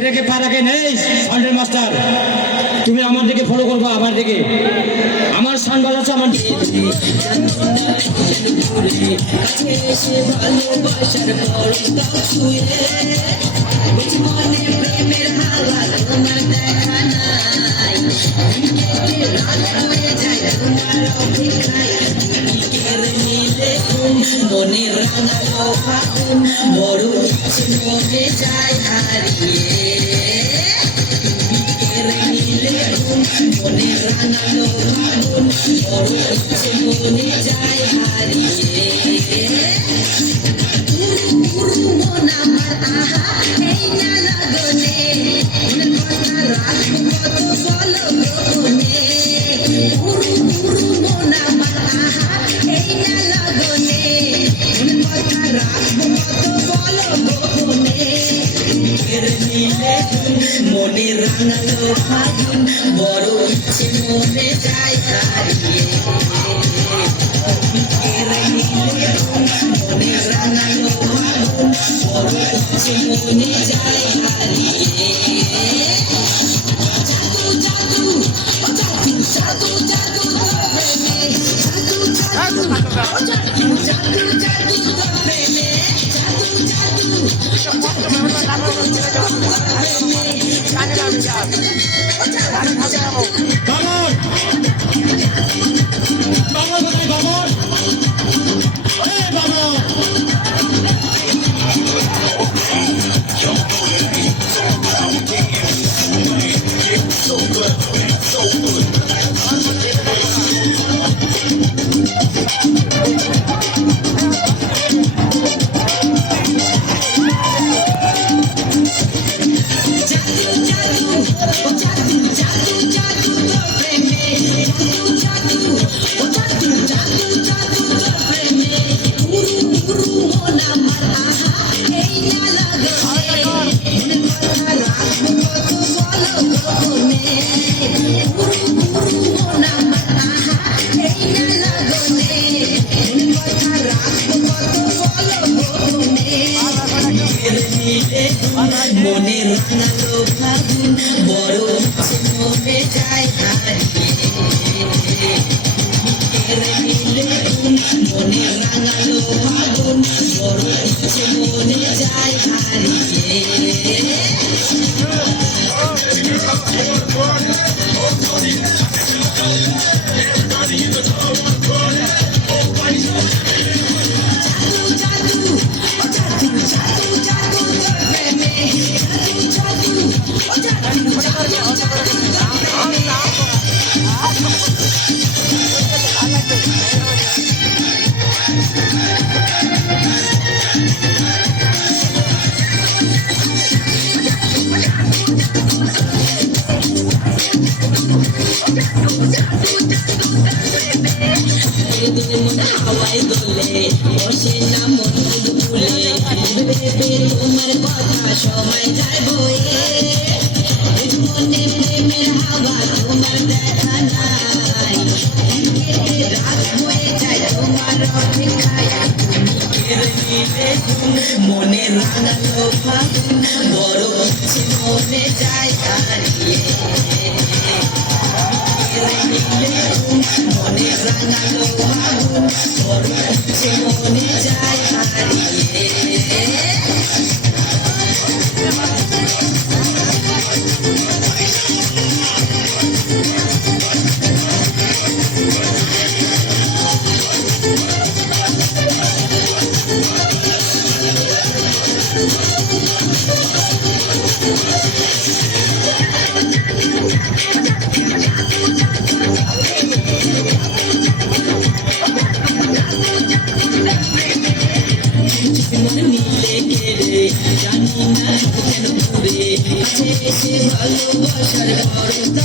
ব্রেকে পা রাখে নেই সাউন্ডের মাস্টার, তুমি আমার দিকে ফলো করবো, আমার দিকে আমার সাউন্ড বাজাচ্ছে আমার মনে রাঙালো ফাগুন বড় ইচ্ছে মনে যায় হারিয়ে মনে রাঙালো ফাগুন বড় ইচ্ছে মনে যায় হারিয়ে মন আমার আহা এই না লগনে মন কথা রাখবো কত বলো গোপনে মন আমার আহা এই না লগনে মন কথা রাখবো কত বলো গোপনে মনে রাঙালো ফাগুন বড় ইচ্ছে মনে যায় হারিয়ে মনে রাঙালো ফাগুন বড় ইচ্ছে মনে যায় হারিয়ে জাদু জাদু ও জাদু জাদু জাদু প্রেমে জাদু জাদু ও জাদু জাদু জাদু প্রেমে জাদু জাদু মনে রাঙালো ফাগুন বড় ইচ্ছে মনে যায় হারিয়ে মনে রাঙালো ফাগুন বড় ইচ্ছে মনে যায় হারিয়ে হাওয়ায় দোলে বসে না মন ফুলে ভেবে তোমার কথা সময় যায় বয়ে মনে প্রেমের হাওয়া তোমার দেখা নাই রাত হয়ে যায় তোমার অপেক্ষায় মনে রাঙালো ফাগুন বড় ইচ্ছে মনে যায় হারিয়ে মনে রাঙালো ফাগুন বড় ইচ্ছে মনে যায় হারিয়ে ভালোবাসার পর্দা